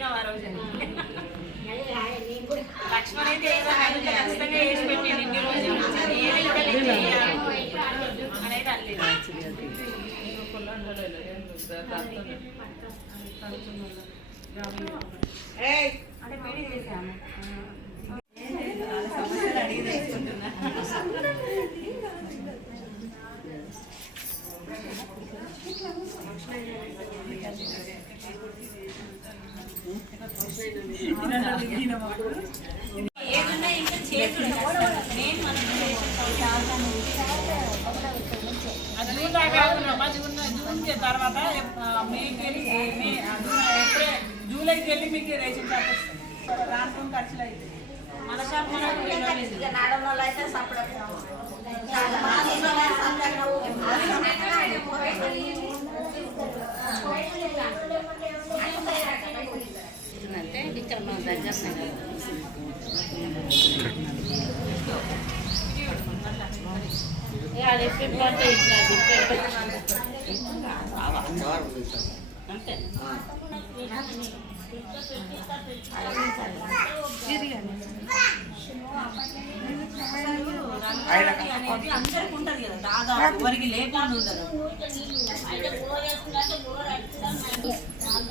చెప్పినావు ఆ రోజు లక్ష్మణ్ అయితే ఏదో ఖచ్చితంగా వేసి పెట్టింది ఇన్ని రోజులు ఏది కూడా అనేది అనలేదు. అంటే పెళ్లి చేసాము సమస్యలు అడిగి తెలుసుకుంటున్నా. ఏదన్నా ఇంకా చేతులు జూన్ తర్వాత జూలైకి వెళ్ళి మీకు రేషన్ షాప్ వస్తుంది రానుకుని ఖర్చులు అయితే మన షాప్ నాడలో అయితే అంటే ఇక్కడ మన దగ్గర అంతే అందరికి ఉంటది కదా దాదాపు ఎవరికి లేకుండా ఉండదు.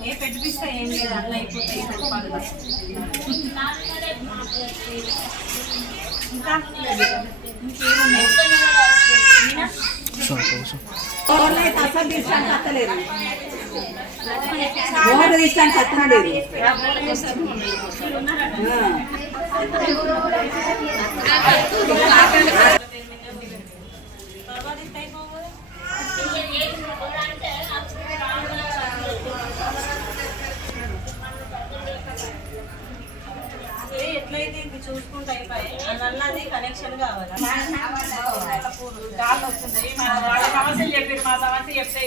ఏ పెట్టిపిస్తా ఏం లేదు అట్లా అయిపోతాయి ఇంకా ఇంకేమున్నాయి ఎట్లయితే ఇంక చూసుకుంటూ అయిపోయి అన్నది కనెక్షన్ కావాలి. గాలి వస్తుంది వాళ్ళ సమస్యలు చెప్పారు మా సమస్య చెప్తే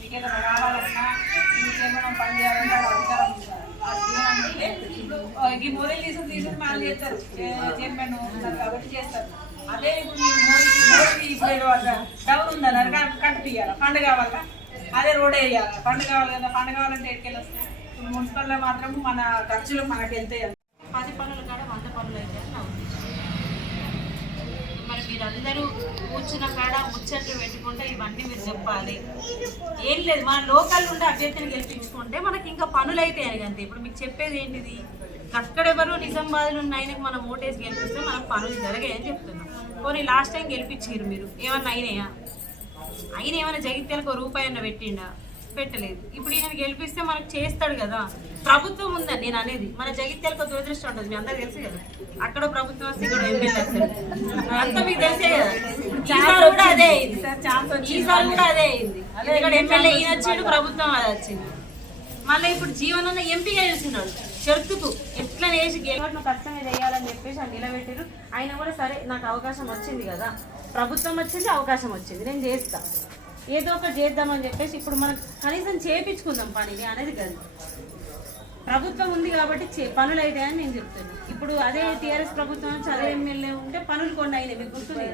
మీకేదో కావాలన్నా ఇంకేమైనా పని చేయాలంటే అధికారం ఈ మోరీలు తీసుకుని మాలు చేస్తారు చైర్మన్ కాబట్టి చేస్తారు. అదే ఇప్పుడు మోరీ ఇప్పుడు డౌన్ ఉందన్నారు కట్టు తీయాలి ఫండ్ కావాలా అదే రోడ్ వేయాలి ఫండ్ కావాలి కదా ఫండ్ కావాలంటే ఎక్కడికి వస్తాయి. ఇప్పుడు మున్సిపల్లో మాత్రం మన ఖర్చులు మనకు వెళ్తాయి. 10 పనులు కాడ 100 పనులు అయితే మరి మీరు అందరూ కూర్చున్న కాడ ముచ్చట్లు పెట్టుకుంటే ఇవన్నీ మీరు చెప్పాలి. ఏం లేదు మన లోకల్ ఉండే అభ్యర్థిని గెలిపించుకుంటే మనకి ఇంకా పనులు అయితే అంతే. ఇప్పుడు మీకు చెప్పేది ఏంటిది అక్కడెవరు నిజామాబాద్లో ఉన్న ఆయనకు మనం ఓటేసి గెలిపిస్తే మనకు పనులు జరగాయని చెప్తున్నాం. పోనీ లాస్ట్ టైం గెలిపించారు మీరు ఏమన్నా అయినాయా? ఆయన ఏమైనా జగిత్యాలకు రూపాయి అన్న పెట్టిండా? పెట్టలేదు. ఇప్పుడు ఈయన గెలిపిస్తే మనకు చేస్తాడు కదా. ప్రభుత్వం ఉందని నేను అనేది. మన జగిత్యాలకు దురదృష్టం ఉంటుంది మీ అందరికి తెలుసు కదా. అక్కడ ప్రభుత్వం వస్తే ఇక్కడ ఎమ్మెల్యే వస్తాడు అంతా మీకు తెలిసే కదా. ఈసారి కూడా అదే అయింది ఈసారి కూడా అదే అయింది. ఇక్కడ ఎమ్మెల్యే ఈయన వచ్చాడు ప్రభుత్వం అది వచ్చింది. మళ్ళీ ఇప్పుడు జీవనంలో ఎంపీగా చేస్తున్నాడు చెరుకుతూ ఎట్లా వేసి గెలవడం ఖచ్చితంగా చేయాలని చెప్పేసి ఆయన నిలబెట్టారు. ఆయన కూడా సరే నాకు అవకాశం వచ్చింది కదా ప్రభుత్వం వచ్చింది అవకాశం వచ్చింది నేను చేస్తా ఏదో ఒకటి చేద్దామని చెప్పేసి ఇప్పుడు మనం కనీసం చేయించుకుందాం పనిని అనేది కాదు. ప్రభుత్వం ఉంది కాబట్టి పనులు అవుతాయని నేను చెప్తున్నాను. ఇప్పుడు అదే టీఆర్ఎస్ ప్రభుత్వం వచ్చి అదే ఎమ్మెల్యే ఉంటే పనులు కొన్ని అయినాయి మీకు గుర్తుంది.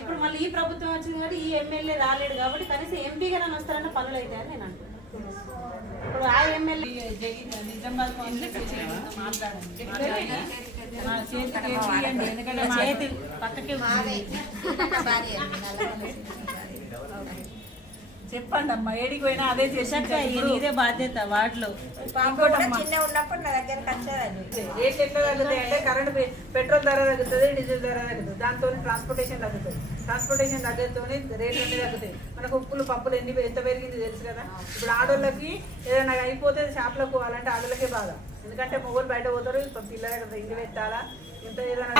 ఇప్పుడు మళ్ళీ ఈ ప్రభుత్వం వచ్చింది కాబట్టి ఈ ఎమ్మెల్యే రాలేడు కాబట్టి కనీసం ఎంపీగా నన్ను వస్తారన్న పనులు అవుతాయని నేను అంటున్నాను. ఇప్పుడు ఆ ఎమ్మెల్యే నిజామాబాద్ మాట్లాడండి చేతి పక్కకే చెప్పండి అమ్మా ఏడికి పోయినా అదే చేశాక ఇదే బాధ్యత వాటిలో రేట్ ఎట్లా తగ్గుతాయి అంటే కరెంట్ పెట్రోల్ ధర తగ్గుతుంది డీజిల్ ధర తగ్గుతుంది దాంతో ట్రాన్స్పోర్టేషన్ తగ్గుతుంది ట్రాన్స్పోర్టేషన్ తగ్గతో రేట్లు అన్నీ తగ్గుతాయి. మనకు ఉప్పులు పప్పులు ఎంత పెరిగింది తెలుసు కదా. ఇప్పుడు ఆడోళ్ళకి ఏదైనా అయిపోతే షాప్లోకి పోవాలంటే ఆడోళ్ళకే బాధ. ఎందుకంటే మొగోళ్ళు బయట పోతారు పిల్లలు ఇంటి పెట్టాలా ఇంత ఏదైనా